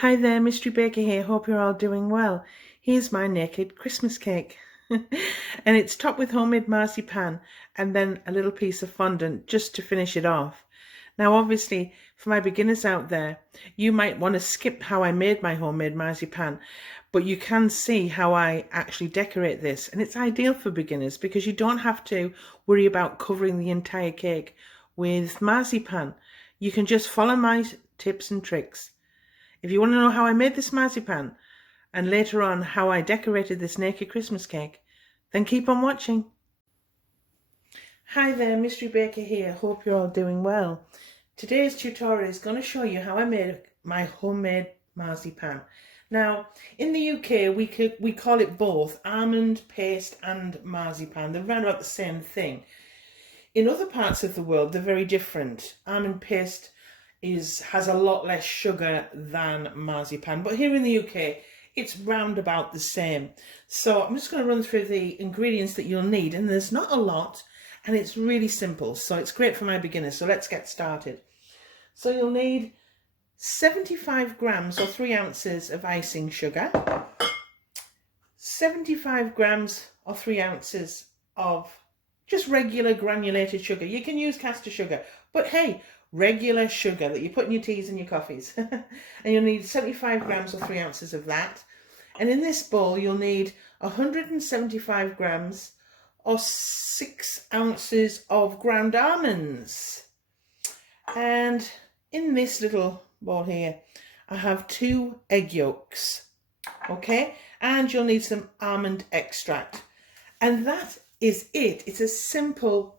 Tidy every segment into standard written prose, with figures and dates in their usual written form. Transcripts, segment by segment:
Hi there, Mystery Baker here. Hope you're all doing well. Here's my naked Christmas cake. And it's topped with homemade marzipan and then a little piece of fondant just to finish it off. Now, obviously, for my beginners out there, you might want to skip how I made my homemade marzipan, but you can see how I actually decorate this. And it's ideal for beginners because you don't have to worry about covering the entire cake with marzipan. You can just follow my tips and tricks. If you want to know how I made this marzipan and later on how I decorated this naked Christmas cake, then keep on watching. Hi there, Mystery Baker here. Hope you're all doing well. Today's tutorial is going to show you how I made my homemade marzipan. Now, in the UK, we call it both almond paste and marzipan. They're around about the same thing. In other parts of the world, they're very different. Almond paste has a lot less sugar than marzipan, but here in the UK it's round about the same. So I'm just going to run through the ingredients that you'll need, and there's not a lot and it's really simple, so it's great for my beginners. So let's get started. So you'll need 75 grams or 3 ounces of icing sugar, 75 grams or 3 ounces of just regular granulated sugar. You can use caster sugar, but hey, regular sugar that you put in your teas and your coffees. And you'll need 75 grams or 3 ounces of that. And in this bowl, you'll need 175 grams or 6 ounces of ground almonds. And in this little bowl here, I have 2 egg yolks. Okay, and you'll need some almond extract. And that is it. It's a simple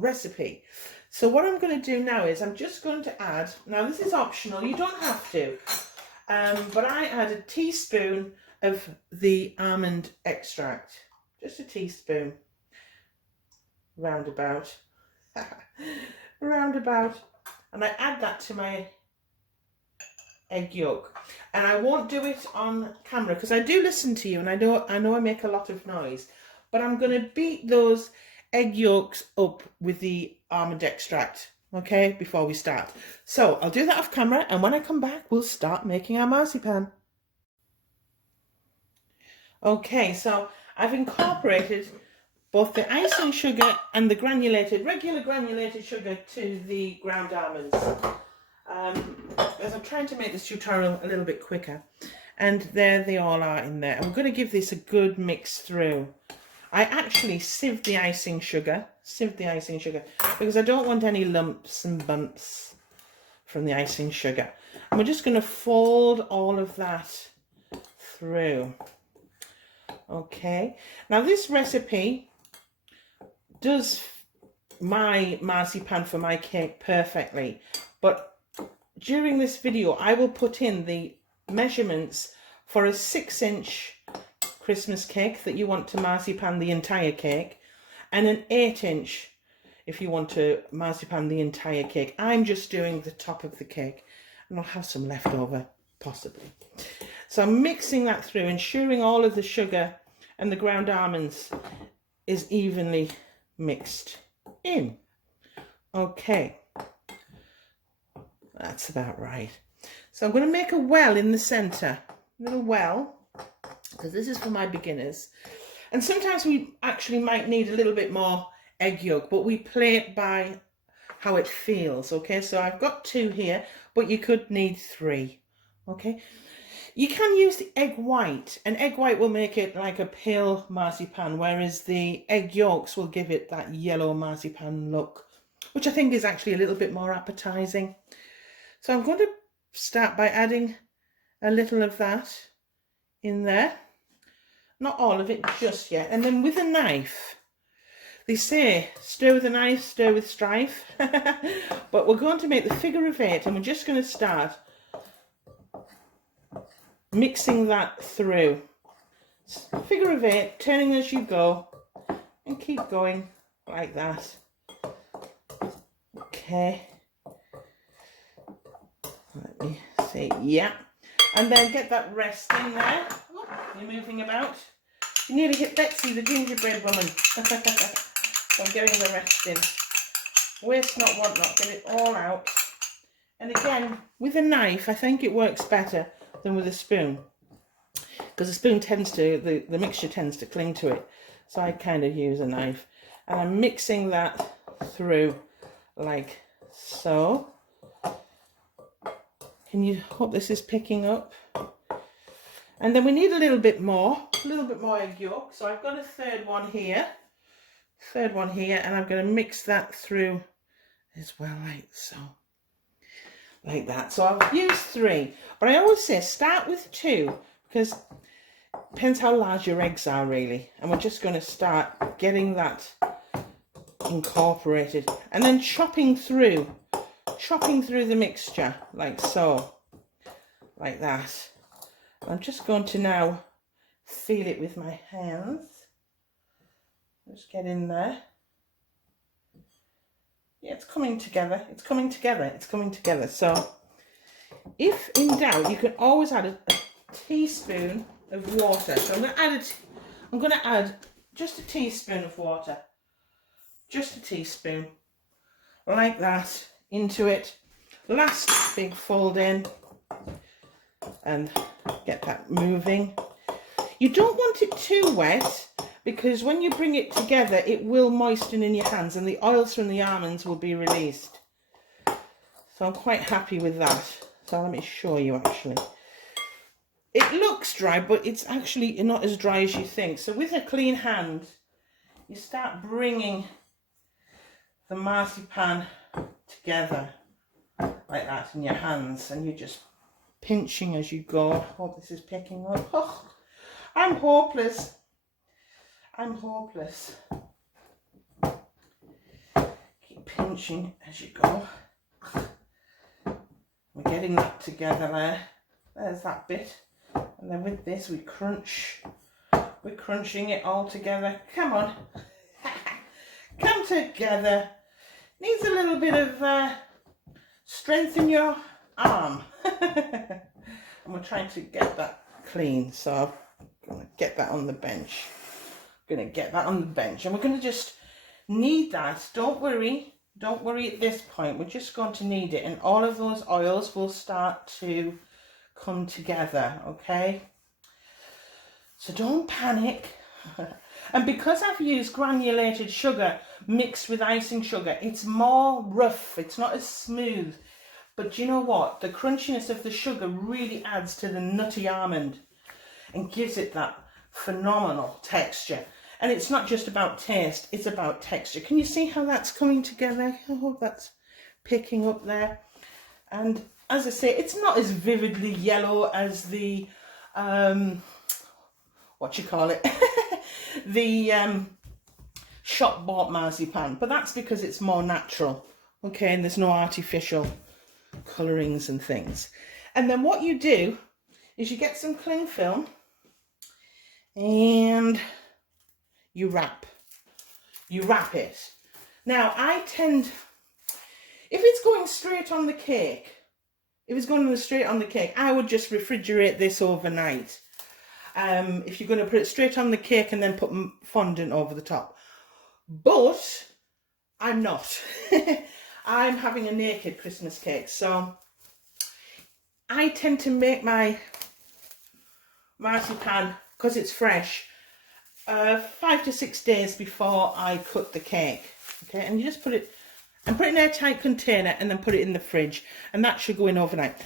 recipe. So what I'm going to do now is I'm just going to add, now this is optional, you don't have to, but I add a teaspoon of the almond extract, just a teaspoon, roundabout, and I add that to my egg yolk. And I won't do it on camera because I do listen to you, and I know I make a lot of noise, but I'm going to beat those egg yolks up with the almond extract, okay, before we start. So I'll do that off camera, and when I come back, we'll start making our marzipan. Okay, so I've incorporated both the icing sugar and the regular granulated sugar to the ground almonds. As I'm trying to make this tutorial a little bit quicker, and there they all are in there. I'm going to give this a good mix through. I actually sieved the icing sugar because I don't want any lumps and bumps from the icing sugar. And we're just going to fold all of that through. Okay, now this recipe does my marzipan for my cake perfectly, but during this video I will put in the measurements for a 6-inch Christmas cake that you want to marzipan the entire cake, and an 8-inch if you want to marzipan the entire cake. I'm just doing the top of the cake, and I'll have some left over possibly. So I'm mixing that through, ensuring all of the sugar and the ground almonds is evenly mixed in. Okay, that's about right. So I'm going to make a well in the center, a little well, because this is for my beginners. And sometimes we actually might need a little bit more egg yolk, but we play it by how it feels. Okay, so I've got 2 here, but you could need 3. Okay, you can use the egg white, and egg white will make it like a pale marzipan, whereas the egg yolks will give it that yellow marzipan look, which I think is actually a little bit more appetizing. So I'm going to start by adding a little of that in there. Not all of it just yet. And then with a knife, they say stir with a knife, stir with strife. But we're going to make the figure of 8, and we're just going to start mixing that through. Figure of 8, turning as you go, and keep going like that. Okay. Let me see. Yeah. And then get that rest in there. You're moving about. You nearly hit Betsy, the gingerbread woman. So getting the rest in. Waste not, want not. Get it all out. And again, with a knife, I think it works better. than with a spoon, because the spoon tends to, the mixture tends to cling to it. So I kind of use a knife, and I'm mixing that through like so. Can you hope this is picking up? And then we need a little bit more egg yolk. So I've got a third one here, and I'm going to mix that through as well, like so, like that. So I've used 3, but I always say start with 2, because it depends how large your eggs are really. And we're just going to start getting that incorporated, and then chopping through the mixture like so, like that. I'm just going to now feel it with my hands. Just get in there. Yeah, it's coming together. It's coming together. It's coming together. So if in doubt, you can always add a teaspoon of water. So I'm going to add just a teaspoon of water. Just a teaspoon. Like that. Into it. Last big fold in. And get that moving. You don't want it too wet, because when you bring it together it will moisten in your hands and the oils from the almonds will be released. So I'm quite happy with that. So let me show you actually. It looks dry, but it's actually not as dry as you think. So with a clean hand you start bringing the marzipan together like that in your hands, and you're just pinching as you go. I hope this is picking up. Oh, I'm hopeless. I'm hopeless. Keep pinching as you go. We're getting that together there. There's that bit. And then with this we crunch. We're crunching it all together. Come on. Come together. Needs a little bit of strength in your arm. And we're trying to get that clean, so I'm going to get that on the bench. And we're going to just knead that. Don't worry at this point, we're just going to knead it, and all of those oils will start to come together, okay? So don't panic. And because I've used granulated sugar mixed with icing sugar, it's more rough, it's not as smooth. But you know what? The crunchiness of the sugar really adds to the nutty almond and gives it that phenomenal texture. And it's not just about taste, it's about texture. Can you see how that's coming together? I hope that's picking up there. And as I say, it's not as vividly yellow as the, what you call it, the shop-bought marzipan. But that's because it's more natural, okay? And there's no artificial colourings and things. And then what you do is you get some cling film and you wrap it. Now I tend, if it's going straight on the cake, I would just refrigerate this overnight. If you're going to put it straight on the cake and then put fondant over the top. But I'm not. I'm having a naked Christmas cake, so I tend to make my marzipan, because it's fresh, 5 to 6 days before I cut the cake. Okay, and you just put it in an airtight container and then put it in the fridge, and that should go in overnight.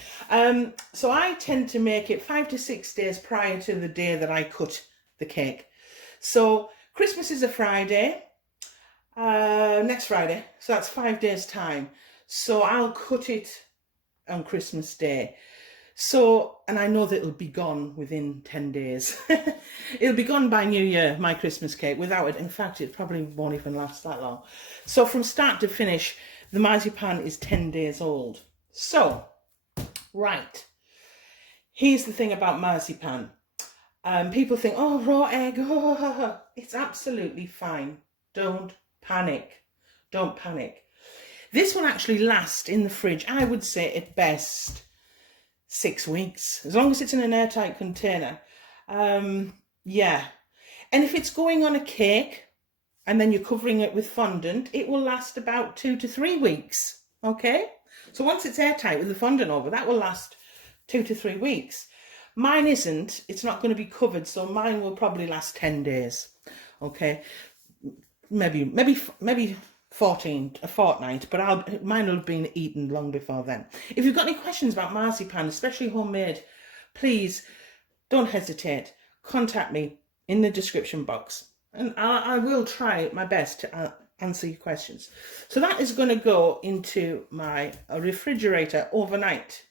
So I tend to make it 5 to 6 days prior to the day that I cut the cake. So Christmas is a Friday. Next Friday, so that's 5 days time. So I'll cut it on Christmas Day. So, and I know that it'll be gone within 10 days. It'll be gone by New Year, my Christmas cake, without it. In fact, it probably won't even last that long. So from start to finish, the marzipan is 10 days old. So, right. Here's the thing about marzipan. People think, oh, raw egg, oh, it's absolutely fine. Don't panic. Don't panic. This will actually last in the fridge, I would say at best 6 weeks, as long as it's in an airtight container. Yeah. And if it's going on a cake and then you're covering it with fondant, it will last about 2 to 3 weeks. Okay? So once it's airtight with the fondant over, that will last 2 to 3 weeks. Mine isn't, it's not going to be covered, so mine will probably last 10 days. Okay, maybe 14, a fortnight, but mine will have been eaten long before then. If you've got any questions about marzipan, especially homemade, please don't hesitate. Contact me in the description box, and I will try my best to answer your questions. So that is going to go into my refrigerator overnight.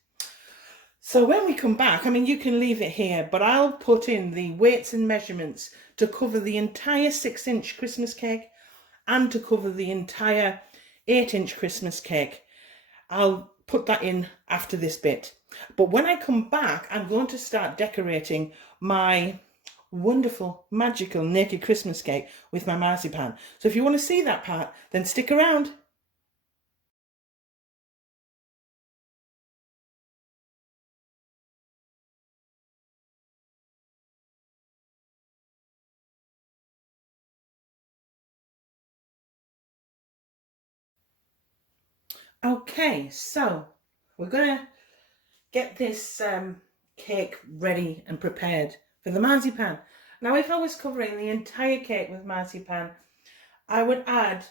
So when we come back, I mean, you can leave it here, but I'll put in the weights and measurements to cover the entire 6-inch Christmas cake and to cover the entire 8-inch Christmas cake. I'll put that in after this bit. But when I come back, I'm going to start decorating my wonderful, magical naked Christmas cake with my marzipan. So if you want to see that part, then stick around. Okay, so we're going to get this cake ready and prepared for the marzipan. Now, if I was covering the entire cake with marzipan, I would add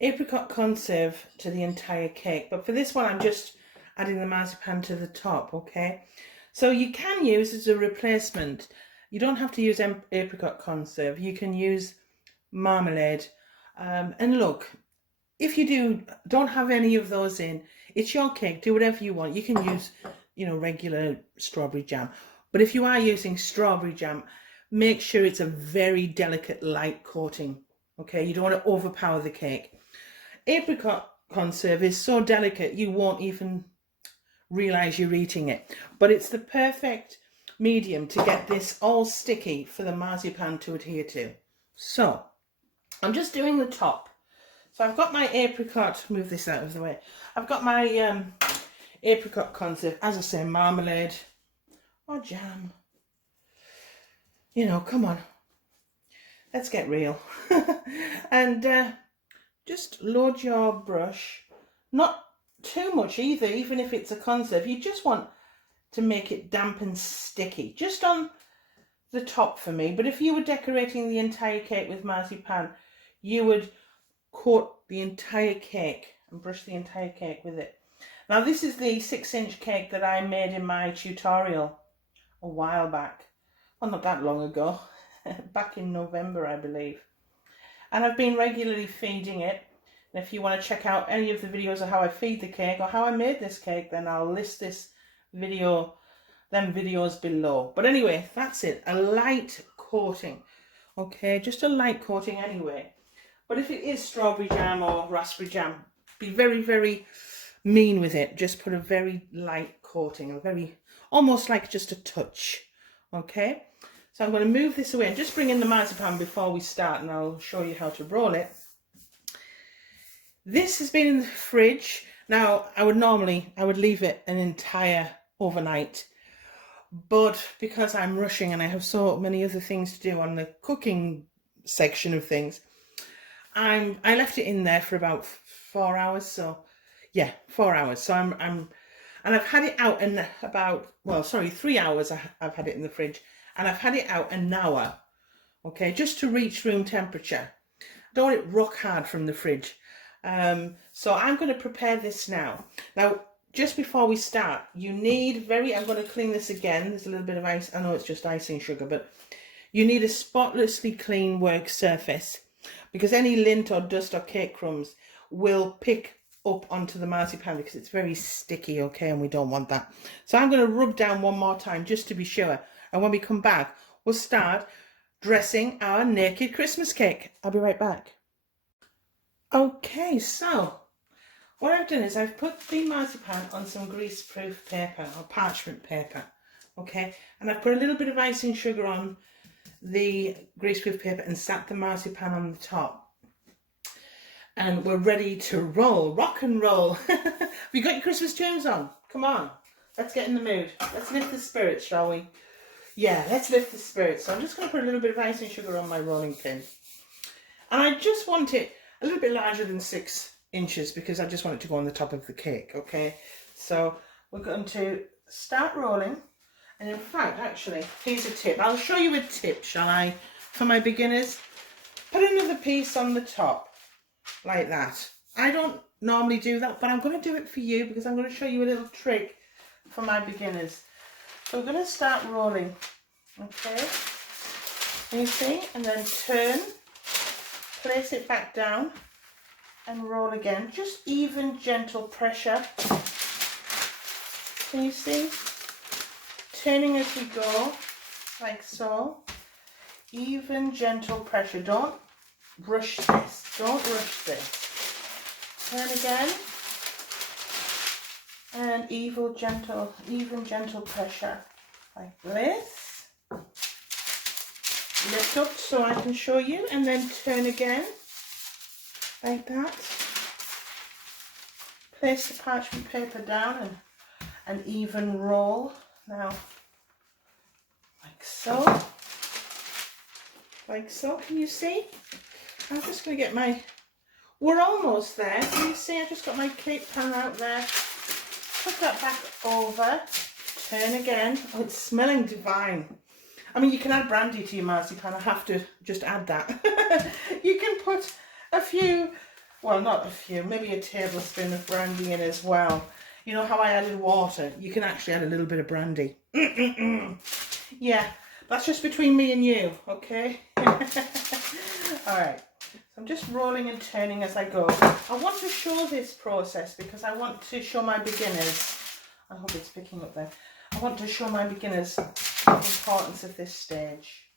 apricot conserve to the entire cake. But for this one, I'm just adding the marzipan to the top, okay? So you can use as a replacement, you don't have to use apricot conserve. You can use marmalade. And look, if you don't have any of those in, it's your cake. Do whatever you want. You can use, regular strawberry jam. But if you are using strawberry jam, make sure it's a very delicate light coating. Okay, you don't want to overpower the cake. Apricot conserve is so delicate you won't even realize you're eating it. But it's the perfect medium to get this all sticky for the marzipan to adhere to. So I'm just doing the top. So I've got my apricot, move this out of the way. I've got my apricot conserve, as I say, marmalade or jam. Come on. Let's get real. And just load your brush. Not too much either, even if it's a conserve. You just want to make it damp and sticky. Just on the top for me. But if you were decorating the entire cake with marzipan, you would coat the entire cake and brush the entire cake with it. Now this is the 6-inch cake that I made in my tutorial a while back. Well, not that long ago. Back in November, I believe. And I've been regularly feeding it. And if you want to check out any of the videos of how I feed the cake or how I made this cake, then I'll list them videos below. But anyway, that's it. A light coating. Okay, just a light coating anyway. But if it is strawberry jam or raspberry jam, be very, very mean with it. Just put a very light coating, almost like just a touch. Okay, so I'm going to move this away and just bring in the marzipan before we start, and I'll show you how to roll it. This has been in the fridge. Now, I would leave it an entire overnight, but because I'm rushing and I have so many other things to do on the cooking section of things, I left it in there for about 4 hours. So yeah, 4 hours. So and I've had it out in about, 3 hours. I've had it in the fridge, and I've had it out an hour. Okay, just to reach room temperature. Don't want it rock hard from the fridge. So I'm going to prepare this now. Now, just before we start, you need I'm going to clean this again. There's a little bit of ice. I know it's just icing sugar, but you need a spotlessly clean work surface, because any lint or dust or cake crumbs will pick up onto the marzipan because it's very sticky, okay, and we don't want that. So I'm going to rub down one more time just to be sure. And when we come back, we'll start dressing our naked Christmas cake. I'll be right back. Okay, so what I've done is I've put the marzipan on some grease-proof paper or parchment paper, okay, and I've put a little bit of icing sugar on the greaseproof paper and sat the marzipan on the top. And we're ready to roll, rock and roll. Have you got your Christmas tunes on? Come on, let's get in the mood. Let's lift the spirits, shall we? Yeah, let's lift the spirits. So I'm just going to put a little bit of icing sugar on my rolling pin. And I just want it a little bit larger than 6 inches because I just want it to go on the top of the cake, okay? So we're going to start rolling. And in fact, actually, here's a tip. I'll show you a tip, shall I, for my beginners. Put another piece on the top, like that. I don't normally do that, but I'm going to do it for you because I'm going to show you a little trick for my beginners. So we're going to start rolling, okay? And you see, and then turn, place it back down, and roll again. Just even, gentle pressure. Can you see? Turning as we go, like so. Even, gentle pressure. Don't rush this. Don't rush this. Turn again. And even, gentle pressure. Like this. Lift up so I can show you. And then turn again. Like that. Place the parchment paper down and even roll. Now, like so. Like so, can you see? I'm just going to get my, we're almost there. Can you see? I just got my cake pan out there. Put that back over. Turn again. Oh, it's smelling divine. I mean, you can add brandy to your marzipan. I have to just add that. You can put a few, well, not a few, maybe a tablespoon of brandy in as well. You know how I added water? You can actually add a little bit of brandy. Yeah, that's just between me and you, okay? Alright, so I'm just rolling and turning as I go. I want to show this process because I want to show my beginners. I hope it's picking up there. I want to show my beginners the importance of this stage.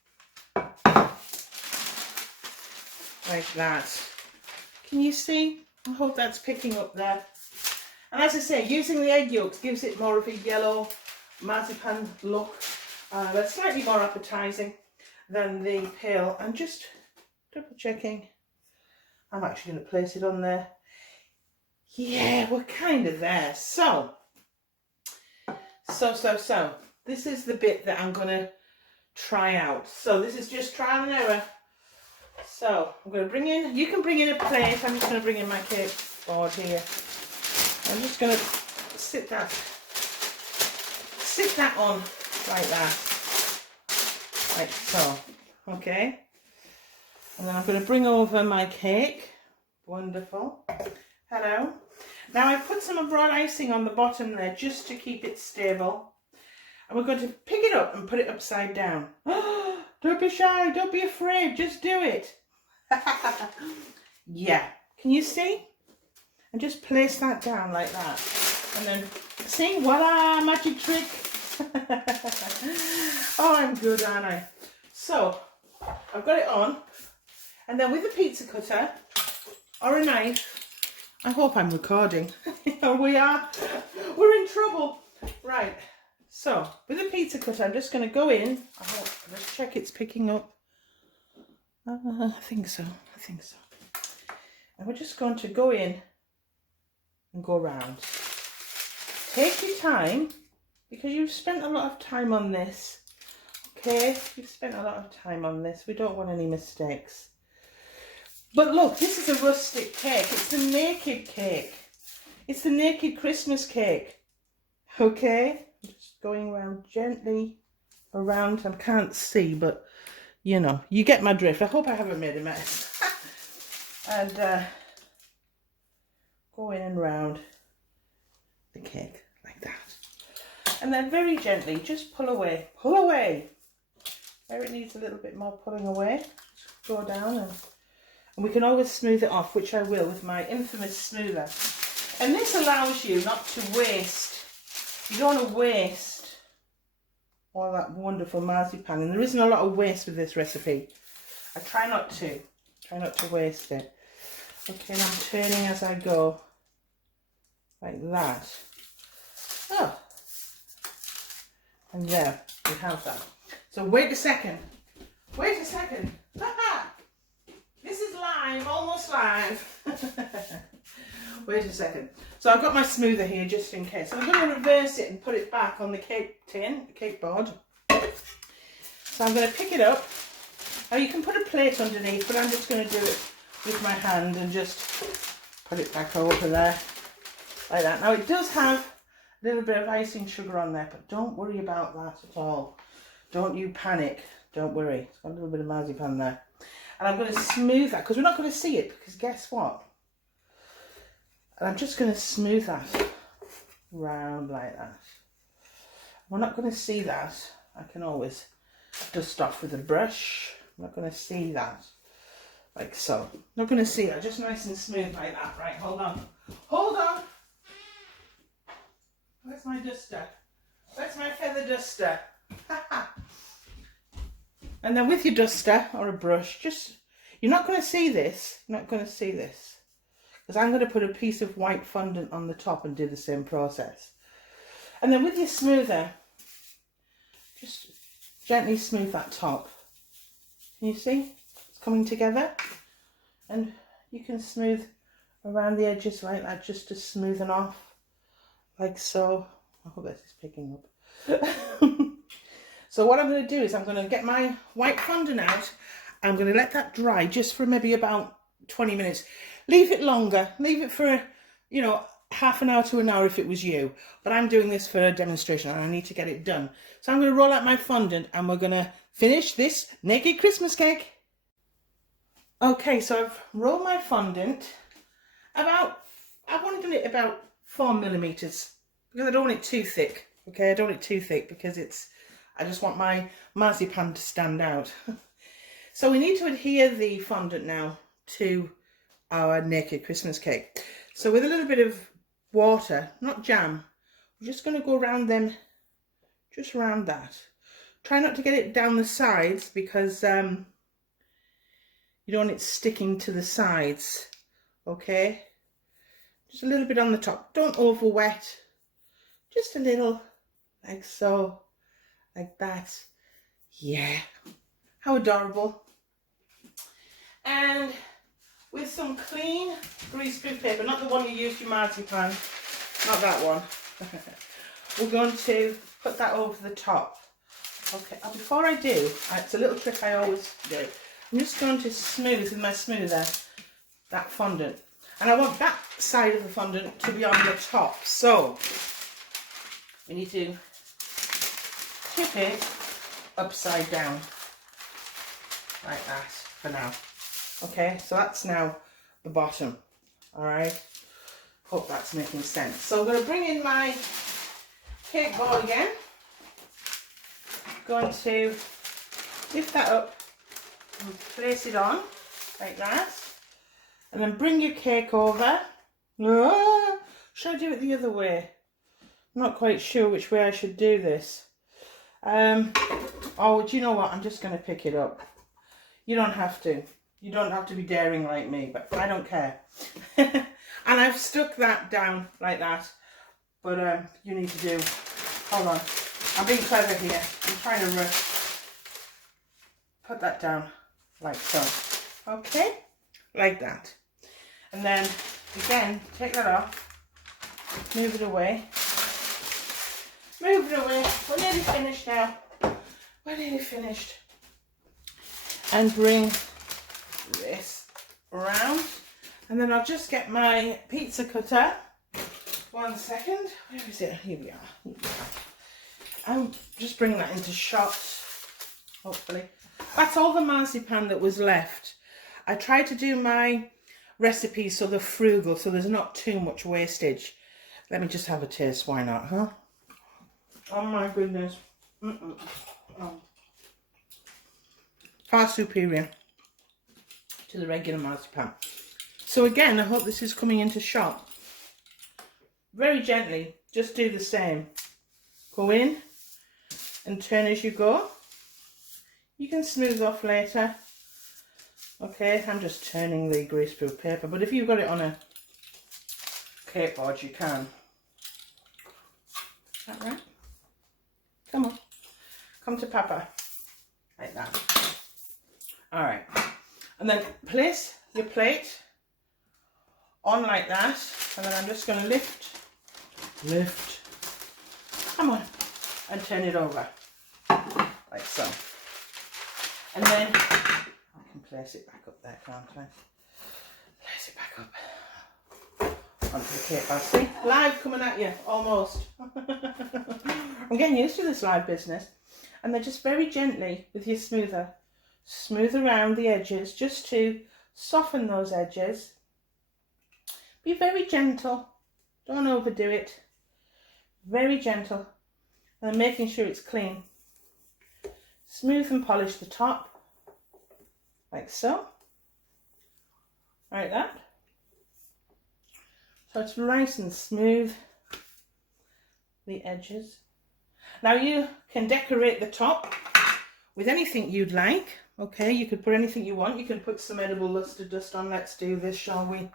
Like that. Can you see? I hope that's picking up there. And as I say, using the egg yolks gives it more of a yellow marzipan look. That's slightly more appetizing than the pale. I'm just double checking. I'm actually going to place it on there. Yeah, we're kind of there. So. This is the bit that I'm going to try out. So this is just trial and error. So I'm going to bring in, you can bring in a plate. I'm just going to bring in my cake board here. I'm just going to sit that on like that, like so, okay? And then I'm going to bring over my cake. Wonderful. Hello. Now I've put some raw icing on the bottom there just to keep it stable. And we're going to pick it up and put it upside down. Don't be shy, don't be afraid, just do it. Yeah, can you see? And just place that down like that. And then, see, voila, magic trick. Oh, I'm good, aren't I? So, I've got it on. And then with a pizza cutter or a knife, I hope I'm recording. We are. We're in trouble. Right. So, with a pizza cutter, I'm just going to go in. Let's check it's picking up. I think so. I think so. And we're just going to go in and go round. Take your time because you've spent a lot of time on this. Okay? You've spent a lot of time on this. We don't want any mistakes. But look, this is a rustic cake. It's the naked cake. It's the naked Christmas cake. Okay? Just going around gently around. I can't see, but you know, you get my drift. I hope I haven't made a mess. And go in and round the cake like that. And then very gently, just pull away. Pull away. Where it needs a little bit more pulling away. Just go down and we can always smooth it off, which I will with my infamous smoother. And this allows you not to waste. You don't want to waste all that wonderful marzipan. And there isn't a lot of waste with this recipe. I try not to. Try not to waste it. Okay, and I'm turning as I go. Like that. Oh. And there, we have that. So wait a second. Wait a second. This is live, almost live. Wait a second. So I've got my smoother here just in case. So I'm going to reverse it and put it back on the cake tin, the cake board. So I'm going to pick it up. Now you can put a plate underneath, but I'm just going to do it with my hand and just put it back over there like that. Now it does have a little bit of icing sugar on there, but don't worry about that at all. Don't you panic. Don't worry. It's got a little bit of marzipan there. And I'm going to smooth that because we're not going to see it, because guess what? And I'm just going to smooth that round like that. We're not going to see that. I can always dust off with a brush. I'm not going to see that. Like so. Not going to see that. Just nice and smooth like that. Right, hold on. Hold on. Where's my duster? Where's my feather duster? And then with your duster or a brush, just, you're not going to see this. You're not going to see this. Because I'm going to put a piece of white fondant on the top and do the same process. And then with your smoother, just gently smooth that top. Can you see? It's coming together. And you can smooth around the edges like that, just to smoothen off. Like so. I hope this is picking up. So what I'm going to do is I'm going to get my white fondant out. I'm going to let that dry just for maybe about 20 minutes. Leave it longer. Leave it for, you know, half an hour to an hour if it was you. But I'm doing this for a demonstration and I need to get it done. So I'm going to roll out my fondant and we're going to finish this naked Christmas cake. Okay, so I've rolled my fondant about, I've only done it about 4 millimeters because I don't want it too thick. Okay, I don't want it too thick because I just want my marzipan to stand out. So we need to adhere the fondant now to our naked Christmas cake. So with a little bit of water, not jam, we're just going to go around them, just around that. Try not to get it down the sides because you don't want it sticking to the sides, okay? Just a little bit on the top. Don't over wet, just a little, like so, like that. Yeah, how adorable. And with some clean greaseproof paper, not the one you used your marzipan, not that one. We're going to put that over the top. Okay, and before I do, it's a little trick I always do. I'm just going to smooth with my smoother that fondant. And I want that side of the fondant to be on the top. So we need to tip it upside down like that for now. Okay, so that's now the bottom. All right, hope that's making sense. So I'm going to bring in my cake bowl again. Going to lift that up and place it on like that, and then bring your cake over. Should I do it the other way? I'm not quite sure which way I should do this. Oh, do you know what? I'm just going to pick it up. You don't have to. You don't have to be daring like me, but I don't care. And I've stuck that down like that, but you need to do, hold on, I'm being clever here. I'm trying to put that down like so. Okay, like that. And then again, take that off, move it away. Move it away. We're nearly finished now. We're nearly finished. And bring this around. And then I'll just get my pizza cutter. 1 second. Where is it? Here we are. Here we are. I'll just bring that into shot, hopefully. That's all the marzipan that was left. I tried to do my recipe so they're frugal, so there's not too much wastage. Let me just have a taste. Why not, huh? Oh my goodness. Oh. Far superior to the regular marzipan. So again, I hope this is coming into shot. Very gently, just do the same. Go in and turn as you go. You can smooth off later. Okay, I'm just turning the greaseproof paper, but if you've got it on a cake board, you can. Is that right? Come on, come to Papa, like that. All right, and then place your plate on like that, and then I'm just going to lift, come on, and turn it over, like so. And then I can place it back up there, can't I? Place it back up. onto the cake batter. See, live coming at you, almost. I'm getting used to this live business. And then just very gently with your smoother, smooth around the edges just to soften those edges. Be very gentle, don't overdo it. Very gentle, and making sure it's clean. Smooth and polish the top, like so. Like that. So it's nice and smooth, the edges. Now you can decorate the top with anything you'd like. Okay, you could put anything you want. You can put some edible luster dust on. Let's do this, shall we?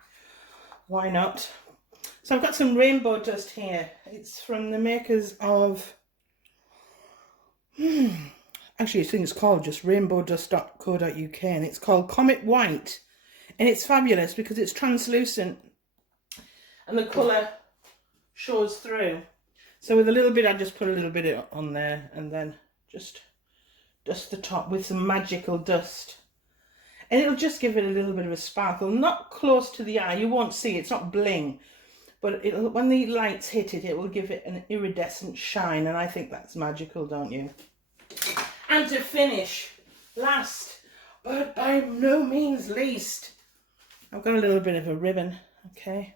Why not? So I've got some rainbow dust here. It's from the makers of, actually I think it's called just rainbowdust.co.uk, and it's called Comet White. And it's fabulous because it's translucent and the colour shows through. So with a little bit, I just put a little bit on there and then just dust the top with some magical dust. And it'll just give it a little bit of a sparkle, not close to the eye. You won't see, it's not bling. But it'll, when the lights hit it, it will give it an iridescent shine. And I think that's magical, don't you? And to finish, last, but by no means least, I've got a little bit of a ribbon, okay?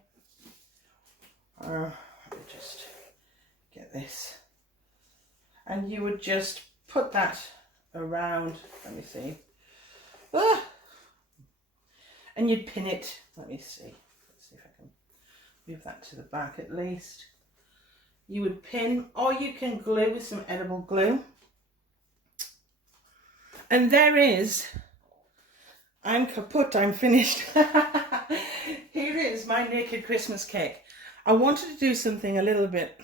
Let me just get this. And you would just put that around, let me see. And you'd pin it, let me see. Let's see if I can move that to the back at least. You would pin, or you can glue with some edible glue. And there is, I'm kaput, I'm finished. Here is my naked Christmas cake. I wanted to do something a little bit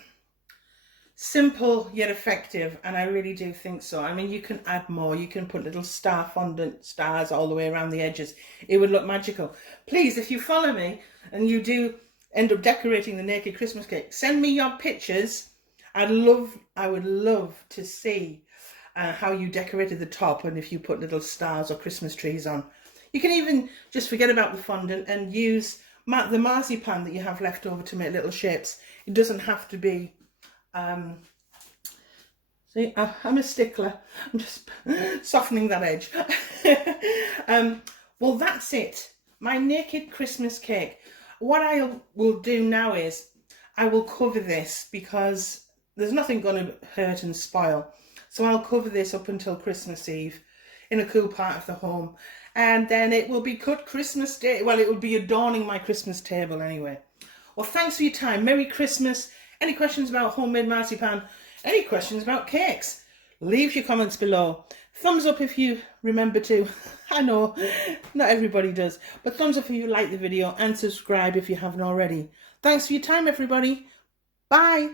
simple yet effective, and I really do think so. I mean, you can add more. You can put little star fondant stars all the way around the edges. It would look magical. Please, if you follow me and you do end up decorating the naked Christmas cake, send me your pictures. I would love to see how you decorated the top and if you put little stars or Christmas trees on. You can even just forget about the fondant and use the marzipan that you have left over to make little shapes. It doesn't have to be see, I'm a stickler. I'm just softening that edge. Well, that's it. My naked Christmas cake. What I will do now is I will cover this because there's nothing going to hurt and spoil. So I'll cover this up until Christmas Eve in a cool part of the home. And then it will be cut Christmas Day. Well, it will be adorning my Christmas table anyway. Well, thanks for your time. Merry Christmas. Any questions about homemade marzipan? Any questions about cakes? Leave your comments below. Thumbs up if you remember to. I know, not everybody does. But thumbs up if you like the video and subscribe if you haven't already. Thanks for your time, everybody. Bye.